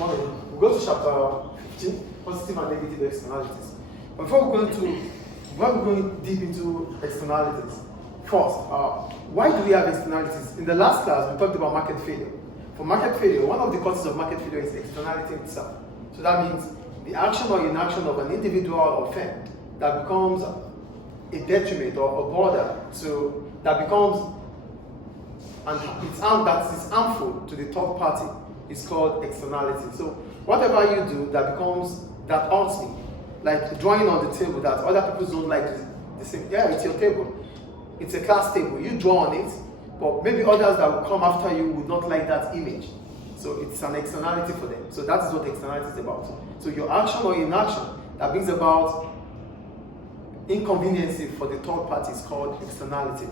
Morning. We go to chapter 15, positive and negative externalities. Before we're going deep into externalities, first, why do we have externalities? In the last class, we talked about market failure. For market failure, one of the causes of market failure is externality itself. So that means the action or inaction of an individual or firm that becomes a detriment or a border to that becomes that is harmful to the third party is called externality. So whatever you do that hurts me, like drawing on the table that other people don't like the same. Yeah, it's your table. It's a class table. You draw on it, but maybe others that will come after you would not like that image. So it's an externality for them. So that is what externality is about. So your action or inaction that brings about inconvenience for the third party is called externality.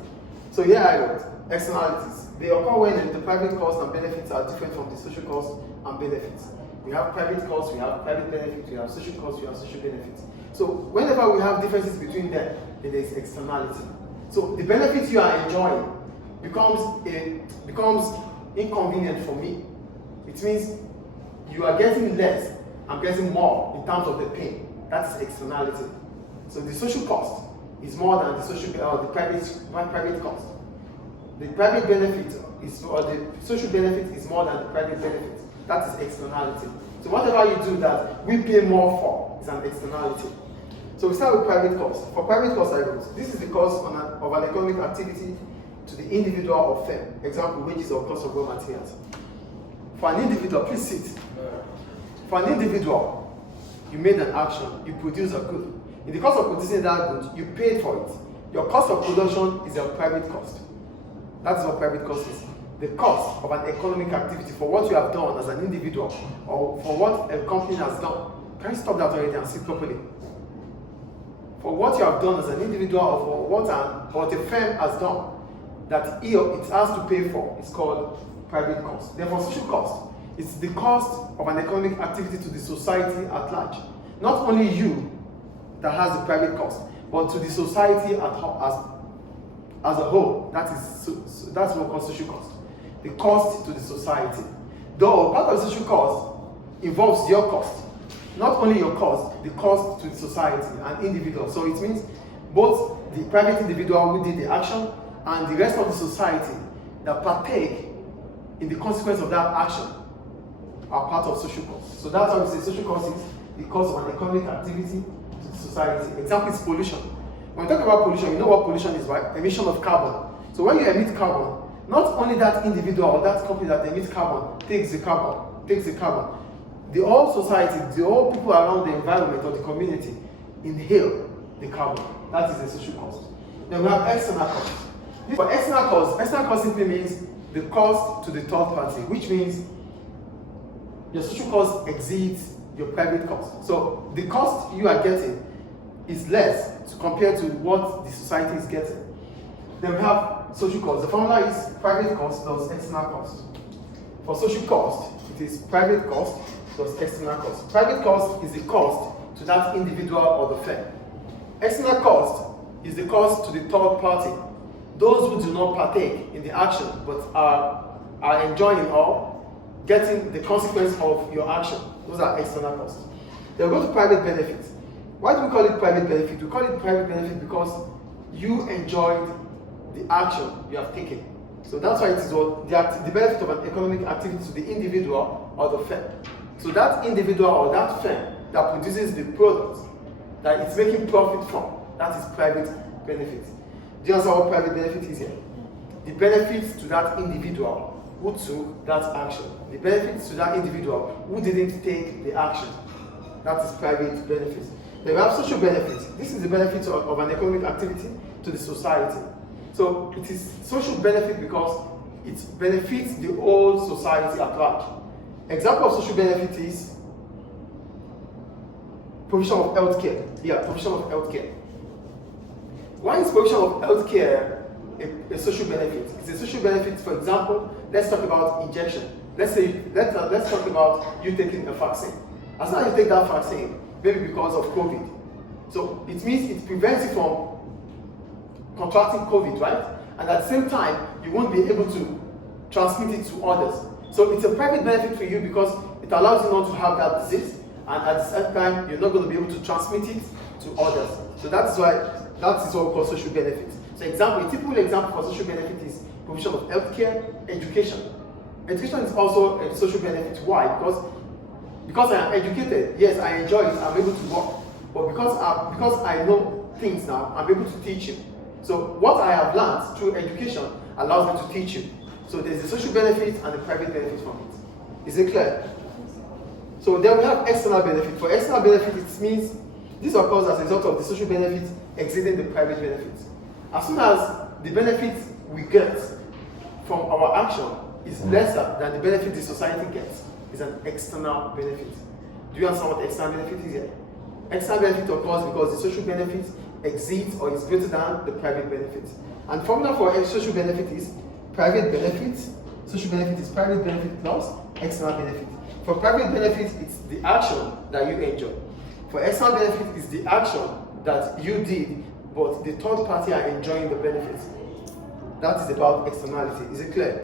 So here I wrote externalities. They occur when the private costs and benefits are different from the social costs and benefits. We have private costs, we have private benefits, we have social costs, we have social benefits. So whenever we have differences between them, there is externality. So the benefit you are enjoying becomes inconvenient for me. It means you are getting less, I'm getting more in terms of the pain. That is externality. So the social cost is more than the private cost. The private benefit or the social benefit is more than the private benefit. That is externality. So whatever you do that we pay more for is an externality. So we start with private cost. For private cost, I wrote, this is the cost of an economic activity to the individual or firm. Example, wages or cost of raw materials. For an individual, please sit. For an individual, you made an action, you produce a good. In the cost of producing that good, you paid for it. Your cost of production is your private cost. That's what private cost is. The cost of an economic activity for what you have done as an individual or for what a company has done. Can you stop that already and sit properly? For what you have done as an individual or for what a firm has done that it has to pay for is called private cost. Therefore, social cost is the cost of an economic activity to the society at large. Not only you that has the private cost, but to the society as a whole. That's what we call social cost. The cost to the society. Though part of social cost involves your cost. Not only your cost, the cost to the society and individual. So it means both the private individual who did the action and the rest of the society that partake in the consequence of that action are part of social cost. So that's why we say social cost is the cost of an economic activity to the society. Example is pollution. When we talk about pollution, you know what pollution is, right? Emission of carbon. So when you emit carbon, not only that individual or that company that emits carbon takes the carbon. The whole society, the whole people around the environment or the community inhale the carbon. That is the social cost. Then we have external cost. For external cost simply means the cost to the third party, which means your social cost exceeds your private cost. So the cost you are getting is less compared to what the society is getting. Then we have social cost. The formula is private cost plus external cost. For social cost, it is private cost plus external cost. Private cost is the cost to that individual or the firm. External cost is the cost to the third party. Those who do not partake in the action but are enjoying or getting the consequence of your action. Those are external costs. Then we go to private benefits. Why do we call it private benefit? We call it private benefit because you enjoyed the action you have taken. So that's why it is the benefit of an economic activity to the individual or the firm. So that individual or that firm that produces the product that it's making profit from, that is private benefit. Do you understand what private benefit is here? The benefits to that individual who took that action. The benefits to that individual who didn't take the action. That is private benefits. Then we have social benefits. This is the benefit of an economic activity to the society. So it is social benefit because it benefits the whole society at large. Example of social benefit is provision of healthcare. Yeah, provision of healthcare. Why is provision of healthcare a social benefit? It's a social benefit. For example, let's talk about injection. Let's talk about you taking a vaccine. As long as you take that vaccine, maybe because of COVID. So it means it prevents you from contracting COVID, right? And at the same time, you won't be able to transmit it to others. So it's a private benefit for you because it allows you not to have that disease, and at the same time, you're not going to be able to transmit it to others. So that is what we call social benefits. So a typical example for social benefit is provision of healthcare, education. Education is also a social benefit. Why? Because I am educated, yes, I enjoy it, I'm able to work. But because I know things now, I'm able to teach you. So what I have learned through education allows me to teach you. So there's the social benefit and the private benefit from it. Is it clear? So then we have external benefit. For external benefit, it means this occurs as a result of the social benefit exceeding the private benefit. As soon as the benefit we get from our action is lesser than the benefit the society gets, is an external benefit. Do you understand what external benefit is here? External benefit occurs because the social benefit exceeds or is greater than the private benefit. And formula for social benefit is private benefit. Social benefit is private benefit plus external benefit. For private benefit, it's the action that you enjoy. For external benefit, it's the action that you did, but the third party are enjoying the benefits. That is about externality. Is it clear?